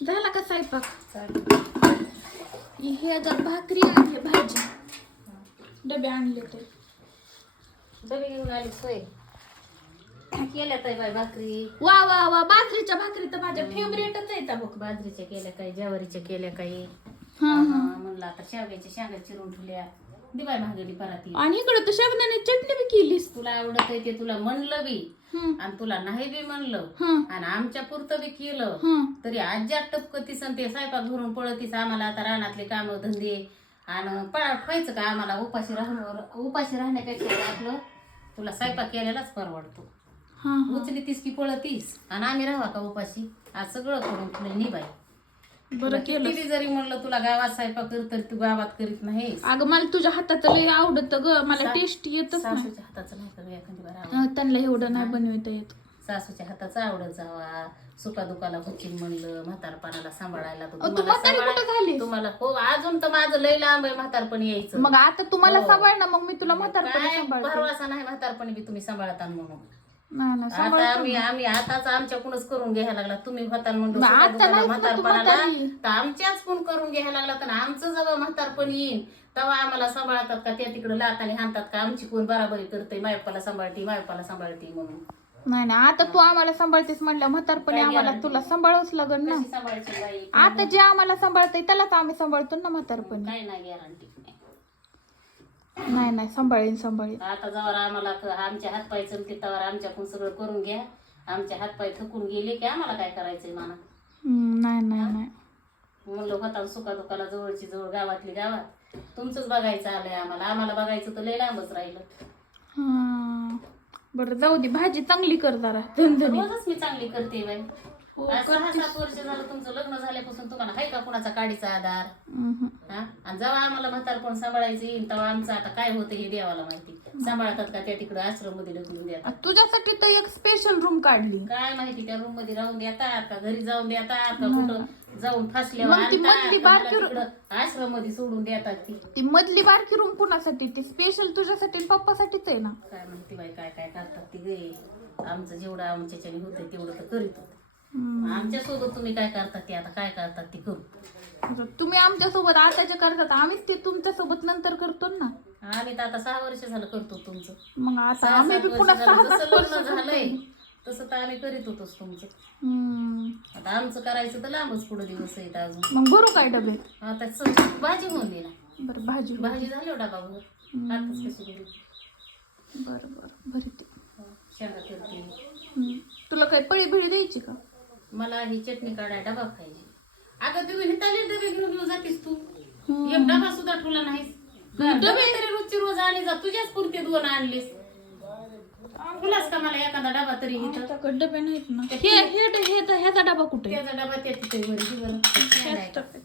झाला का स्वयंपाक? हे जर भाकरी आणि भाजी. डबे आणले ते. डबे घेऊन आली सोय. केल्या ताई बाय भाकरी. वा वा वा. बाजरीच्या भाकरी तर माझ्या फेवरेटच आहेत बघ बाजरीच्या केल्या काही ज्वारीच्या केल्या काही. हा हा. म्हणलं आता शेवग्याच्या शेंगा चिरून ठेवल्या. दिवाय महागडी पराती आणि इकडं तर शेंगदाणे चटणी बी केलीस तुला आवडत आहे ते तुला म्हणलं बी. आणि तुला नाही बी म्हणलं. आणि आमच्या पुरतं बी केलं. तरी आज्या टपकतीस आणि ते स्वयंपाक भरून पळतीस आम्हाला आता रानातले काम धंदे आणि पळा व्हायचं का आम्हाला उपाशी राहण्यावर उपाशी राहण्यापेक्षा आपलं तुला स्वयंपाक केलेलाच परवडतो. हा हा. उचली तीस की पळतीस आणि आम्ही राहा का उपाशी? आज सगळं करून तुला निभाय. बरं केलं किती जरी म्हणलं तुला गावात स्वयंपाक कर तर तू गावात करीत नाहीस. अगं मला तुझ्या हाताचं लय आवडत ग. मला सा- टेस्ट येतच नाही. सासूच्या हाताचं नाही का ग एखादी बार आवड? अं, त्यांना एवढं नाही बनवता येत. सासूच्या हाताचं आवडत जावा. सुका दुखाला हुचिन म्हणलं म्हातारपणाला सांभाळायला तर तू तुम्हाला म्हातारी कुठं सांभाळ- झालीस? तुम्हाला हो अजून तर माझं लय लांब आहे म्हातारपण यायचं. मग आता तुम्हाला हो. सांभाळ ना मग मी तुला म्हातारपणे काय सांभाळते. भरवासा नाही म्हातारपणी बी तुम्ही सांभाळता म्हणून. नाही नाही आता सांभाळतो आम्ही आम्ही आताच आमच्याकडूनच करून घ्यायला लागला. तुम्ही होता मग सुका आता दुखाला नाहीच ना तू म्हातारपणाला. म्हातारी. तर आमच्याच कोण करून घ्यायला लागला तर आमचं जेव्हा म्हातारपण येईल तेव्हा आम्हाला सांभाळतात का? त्या तिकडे लाताने हाणतात का? आमची कोण बराबरी करते? मायपाला सांभाळते मायपाला सांभाळते म्हणून. नाही नाही आता तू आम्हाला सांभाळतेस म्हटलं म्हातारपणे आम्हाला? तुला सांभाळावंच लागेल ना. कशी सांभाळायची बाई? आता जे आम्हाला सांभाळतंय त्यालाच आम्ही सांभाळतो ना म्हातारपणे. काय नाही गॅरंटी नाही नाही सांभाळीन सांभाळीन. आता जवळ आम्हाला क- आमच्या हातपाय चलते तेव्हा आमच्याकडून सगळं करून घ्या. आमचे हातपाय थकून गेले की आम्हाला काय करायचंय म्हणा हम्म, नाही नाही नाही. म्हणलं होता सुका दुखाला जवळची जवळ गावातली गावात. तुमचंच बघायचं आलंय आम्हाला. आम्हाला बघायचं तर लय लांबच राहिलं. हा. बरं जाऊ दे. भाजी चांगली कर जरा झणझणी रोजच मी चांगली करते बाई. सहा सात वर्ष झालं तुमचं लग्न झाल्यापासून तुम्हाला का कुणाचा काडीचा आधार. हा? आणि जेव्हा आम्हाला सांभाळायचं येईल तेव्हा आमचं आता काय होतं हे देवाला माहिती. सांभाळतात का त्या तिकडे आश्रममध्ये ढकलून देतात? तुझ्यासाठी तर एक स्पेशल रूम काढली. काय माहिती त्या रूममध्ये राहून देतात का? घरी जाऊन देतात का? कुठं जाऊन फासल्यावर मग ती मधली बारकी तिकडं आश्रममध्ये सोडून देतात ती. ती मधली बारकी रूम कुणासाठी? ती स्पेशल तुझ्यासाठी आणि पप्पासाठीच आहे ना. काय माहिती बाई काय काय करतात ती गे? आमचं जेवढं आमच्याच्याने होतं तेवढं तर करीत होत. आमच्यासोबत तुम्ही काय करतात ते आता काय करतात ती करू. तुम्ही आमच्यासोबत आताच्या करतात आम्हीच ते तुमच्यासोबत नंतर करतो ना. आम्ही तर आता सहा वर्ष झालं करतो तुमचं. मग आता सहा आम्ही सात बी वर्ष पुन्हा झालं सहा जसं सात वर्ष लग्न झालंय. तसं तर आम्ही करीत होतोच तुमचं. आता आमचं करायचं तर लांबच पुढे दिवस आहेत अजून. मग भरू काय डबे आता भाजी होऊन दे ना बरं भाजी. भाजी झाली हो डबा भर आताच कशी गेली बरं बरं भरते शेंगा करते हम्म. तुला काय पळी बिळी द्यायची का? मला ही चटणी काढाय डबा पाहिजे. अगं तुम्ही निताले डबे घेऊन घेऊन जातीस तू. एक डबा सुद्धा ठेवला नाहीस. डबे? तरी रोजची रोज आणि जा. तुझ्याच पुरते दोन आणलीस. तुलाच का मला एखादा डबा तरी आमच्याकडे डबे नाहीत ना. हे हे हे ह्याचा डबा कुठे? त्याचा डबा त्या तिथे वरी डब्यात.